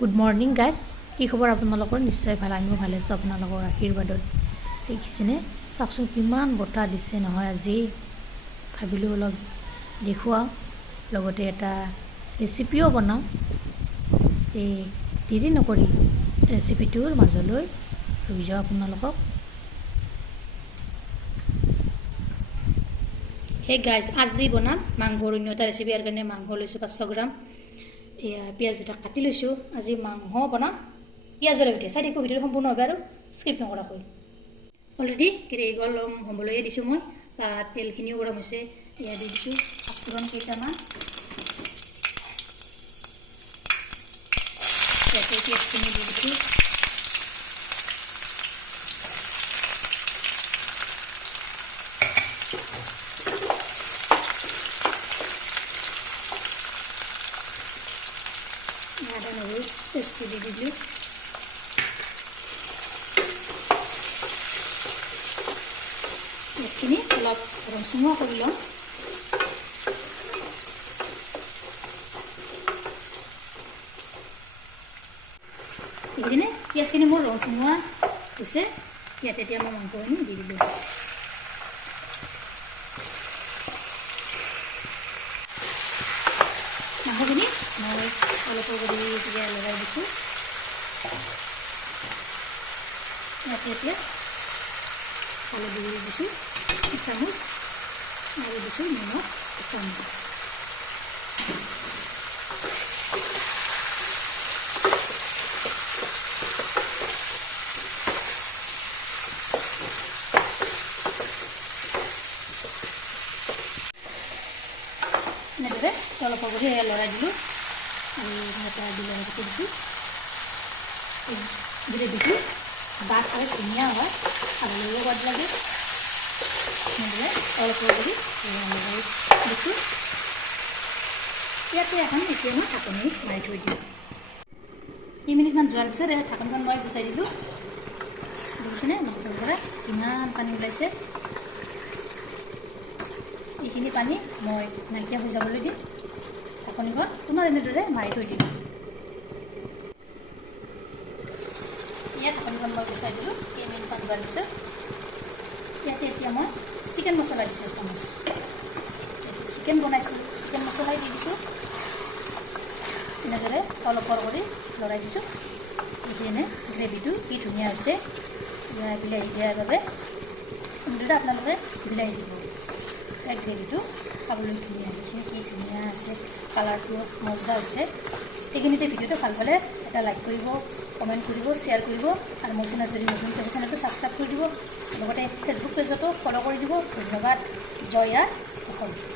Good morning guys কি খবৰ আপোনালোকৰ? নিশ্চয় ভাল আমিও ভালে আছোঁ আপোনালোকৰ আশীৰ্বাদত। দেখিছেনে? চাওকচোন কিমান বতাহ দিছে নহয় আজি। ভাবিলোঁ অলপ দেখুৱাওঁ লগতে এটা ৰেচিপিও বনাওঁ। এই দেৰি নকৰি ৰেচিপিটোৰ মাজলৈ লৈ যাওঁ আপোনালোকক। সেই গাইজ আজি বনাম মাংসৰ অন্য এটা ৰেচিপি ইয়াৰ কাৰণে মাংস লৈছোঁ পাঁচশ গ্ৰাম। এয়া পিঁয়াজ দুটা কাটি লৈছোঁ। আজি মাংস বনাম। পিঁয়াজৰ সৈতে চাই থাকিব ভিডিঅ'টো সম্পূৰ্ণভাৱে আৰু স্কিপ নকৰাকৈ। অলৰেডি কেৰাহী গৰম হ'বলৈয়ে দিছোঁ মই। তাত তেলখিনিও গৰম হৈছে এয়া দি দিছোঁ। পাঁচফোৰণ কেইটামান। পিঁয়াজখিনি দি দিছোঁ। ನಾಡನಗಳು ಎಷ್ಟು ಹಿಡಿದಿದ್ಲು এখানে গোলাপ রসুনও করলাম এইখানে পিঁয়াজখিনি মোৰ ৰচুনোৱা হৈছে ইয়াত এতিয়া মই মাংসখিনি দি দিলোঁ মাংসখিনি মই অলপ কৰি এতিয়া লগাই দিছোঁ এতিয়া এচামুচ আৰু দিছোঁ এচামুচ এনেদৰে অলপ কৰি লৰাই দিলোঁ আৰু এটা বিলাহী কাটি দিছোঁ ডাঠ আৰু ধুনীয়া হয় খাবলৈও সোৱাদ লাগে অলপ লৰাই দিছোঁ ইয়াতে এখন এতিয়া মই ঢাকনি মাৰি থৈ দিওঁ দুই মিনিটমান যোৱাৰ পিছত এই ঢাকনখন মই গুচাই দিলোঁ দেখিছেনে মাংসৰ পৰা কিমান পানী ওলাইছে এইখিনি পানী মই নাইকিয়া হৈ যাবলৈ দিম ঢাকনিখন পুনৰ এনেদৰে মাৰি থৈ দিম ইয়াত ঢাকনিখন মই গুচাই দিলোঁ কেইমিনিটমান যোৱাৰ পিছত। ইয়াতে এতিয়া মই চিকেন মছলা দিছোঁ এচামুচ। চিকেন বনাইছোঁ চিকেন মছলাই দি দিছোঁ। এনেদৰে অলপ কৰি লৰাই দিছোঁ। এনে গ্ৰেভিটো কি ধুনীয়া হৈছে। বিলাহী দিয়াৰ বাবে এনেদৰে আপোনালোকে বিলাহী দিব। গ্ৰেভিটো খাবলৈ ধুনীয়া হৈছে কি ধুনীয়া হৈছে। কালাৰটো মজা হৈছে সেইখিনিতে ভিডিঅ'টো ভালো পালে এটা লাইক কৰিব কমেণ্ট কৰিব শ্বেয়াৰ কৰিব, আৰু মোৰ চেনেলত যদি নতুন পেজ চেনেলটো ছাবস্ক্ৰাইব কৰি দিব, লগতে ফেচবুক পেজতো ফ'ল' কৰি দিব। ধন্যবাদ, জয় আৰ অসম।